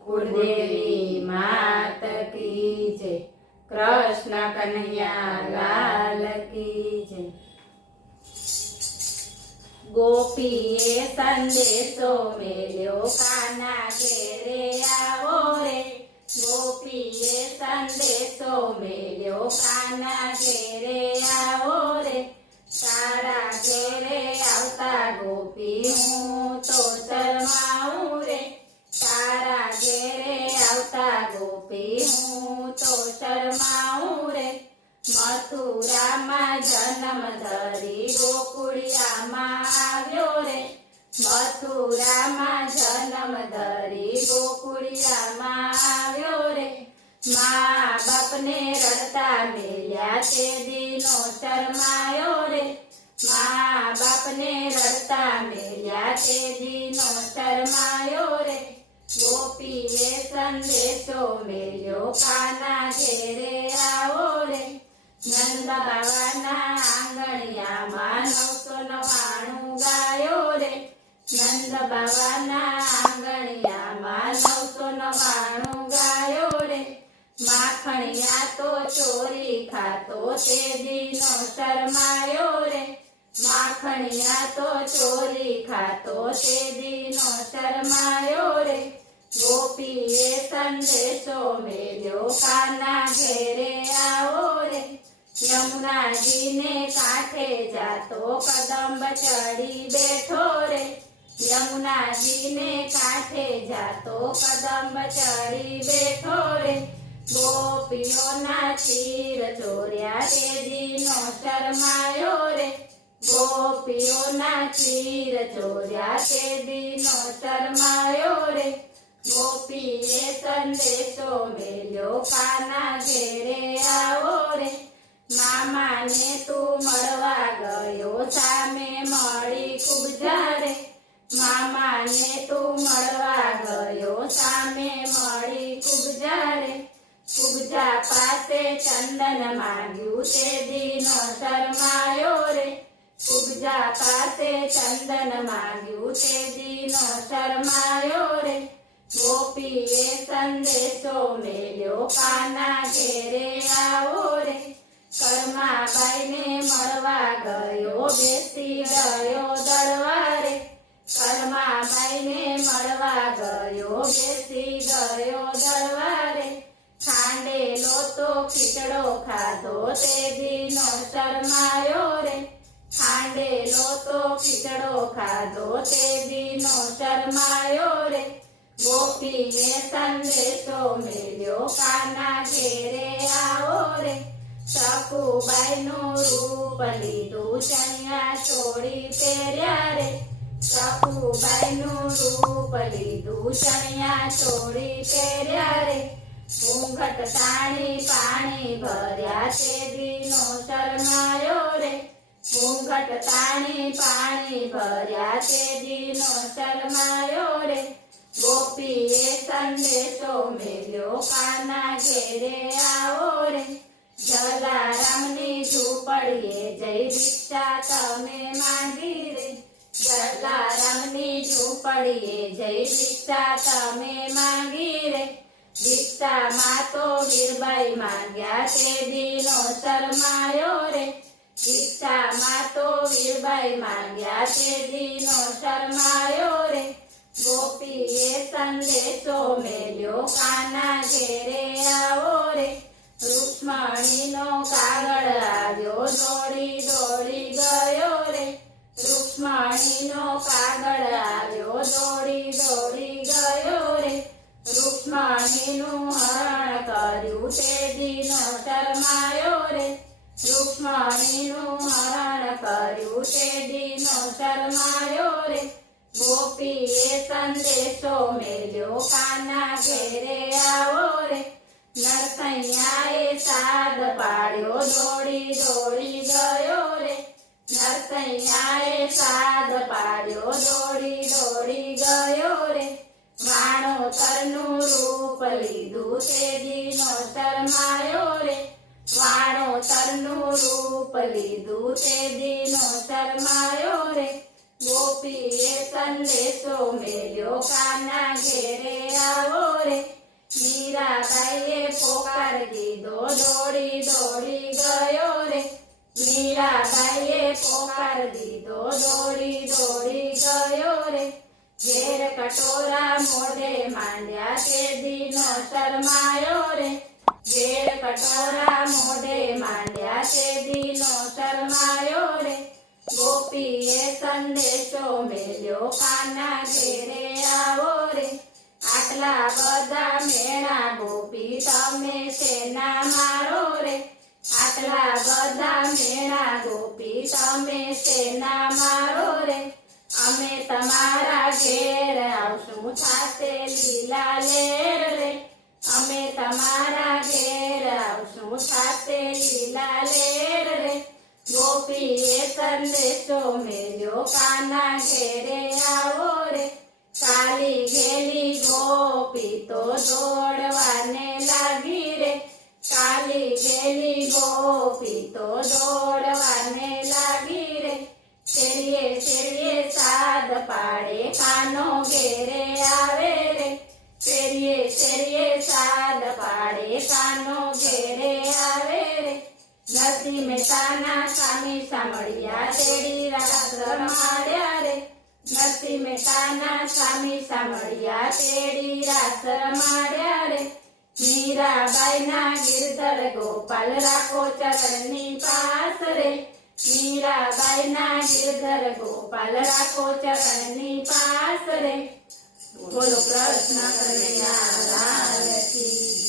कुलदेवी मात की जय। कृष्ण कन्हैया लाल की जय। गोपीए संदेशो मेल्यो काना घेरे आवो रे। गोपीए संदेशो मेल्यो काना घेरे आवो रे। तारा घेरे आवता गोपी हूँ तो शरमाऊं रे। तारा घेरे आवता गोपी हूँ तो शरमाऊं रे। मथुरा में जन्म धरी गोकुड़िया में आव्यो रे। मथुरा में जन्म धरी गोकुड़िया में आव्यो रे। माँ बाप ने रड़ता मेल्या ते दिनो शरमायो रे। माँ बाप ने रड़ता मेल्या ते दिनो शरमायो रे। गोपीए संदेशो मेल्यो काना घेरे आवो रे। नंद बाबाना आंगणियामां 999 गायो रे। नंद बाबाना आंगणियामां 999 गायो रे। माखणिया तो चोरी खातो ते दिनो शरमायो रे। माखणिया तो चोरी खातो ते दिनो शरमायो रे। गोपीए संदेशो मेल्यो काना घेरे आवो रे। यमुना जी ने कांठे जातो कदम चढ़ी बैठो रे। यमुना जी ने कांठे जातो कदम चढ़ी बैठो रे। गोपियों ना चीर चोर्या ते दिनो शरमायो रे। गोपियों ना चीर चोर्या ते दिनो शरमायो रे। गोपीए संदेशो मेल्यो काना घेरे आवो रे। मामा ने तू मळवा गयो सामे मळी कुबजा रे। मामा ने तू मळवा गयो सामे मळी कुबजा रे। कुबजा पासे चंदन माग्यु ते दिनो शरमायो रे। कुबजा पासे चंदन माग्यु ते दिनो शरमायो रे। गोपीए संदेशो मेल्यो काना घेरे आवो रे। कर्माबाई ने मळवा गयो बेसी गयो दळवारे। कर्माबाई ने मळवा गयो बेसी गयो दळवारे। खांडेलो तो खीचड़ो खाधो ते दिनो शरमायो रे। खांडेलो तो खीचड़ो खाधो ते दिनो शरमायो रे। गोपीए संदेशो मेल्यो काना घेरे आवो रे। सखुबाई नु रूप लीधु चणिया चोड़ी पेर्या रे। सखुबाई नु रूप लीधु चणिया चोड़ी पेर्या रे। घूंघट ताणी पाणी भर्या ते दिनो शरमायो रे। घूंघट ताणी पाणी भर्या ते दिनो शरमायो रे। गोपीए संदेशो मेल्यो काना घेरे आवो रे। जलारामनी झूपड़ीए जय भिक्षा तमे मांगी रे। जलारामनी झूपड़ीए जय भिक्षा तमे मांगी रे। भिक्षा मां तो वीरबाई मांग्या ते दिनो शरमायो रे। भिक्षा मां तो वीरबाई मांग्या ते दिनो शरमायो रे। गोपीए संदेशो मेल्यो काना घेरे आवो रे। रुक्मणी नो कागड़ आव्यो दौड़ी दौड़ी गयो रे। रुक्मणी नो कागड़ आव्यो दौड़ी दौड़ी गयो रे। रुक्मणी नु हरण कर्यु ते दिनो शरमायो रे। रुक्मणी नु हरण कर्यु ते दिनो शरमायो रे। गोपीए संदेशो मेल्यो काना घेरे आवो रे। नरसैयाए साद पाड्यो दौड़ी दौड़ी गयो रे। नरसैयाए साद पाड्यो दौड़ी दौड़ी गयो रे। वाणोतरनु रूप लीधु ते दिनो शरमायो रे। वाणोतरनु रूप लीधु ते दिनो शरमायो रे। गोपीए संदेशो मेल्यो काना घेरे आवो रे। મીરાબાઈએ પોકાર દીધો દોડી દોડી ગયો રે મીરાબાઈએ પોકાર દીધો દોડી દોડી ગયો રે ઘેર કટોરા મોઢે માંડ્યા તે દીનો શરમાયો રે ઘેર કટોરા મોઢે માંડ્યા તે દીનો શરમાયો રે ગોપીએ સંદેશો મેલ્યો કાના ઘેરે આવો રે આટલા બધા મેણા ગોપી તમે શેના મારો રે આટલા બધા મેણા ગોપી તમે શેના મારો રે અમે તમારા ઘેર આવશું થાશે લીલા લેર રે અમે તમારા ઘેર આવશું થાશે લીલા લેર રે ગોપીએ સંદેશો મેલ્યો કાના ઘેરે આવો રે કાલી ઘેલી ગોપી તો દોડવાને લાગી રે કાલી ઘેલી ગોપી તો દોડવાને લાગી રે શેરીએ શેરીએ સાદ પાડે કાનો ઘેરે આવે રે શેરીએ શેરીએ સાદ પાડે કાનો ઘેરે આવે રે નરસિંહ મહેતાના સ્વામી સાંભળ્યા તેડી રાસ રમાડ્યા રે નરસિંહ મહેતાના સ્વામી સાંભળ્યા તેડી રાસ રમાડ્યા રે મીરાબાઈના ગિરધર ગોપાલ રાખો ચરણની પાસ રે મીરાબાઈના ગિરધર ગોપાલ રાખો ચરણની પાસ રે બોલો કૃષ્ણ કનૈયા લાલ કી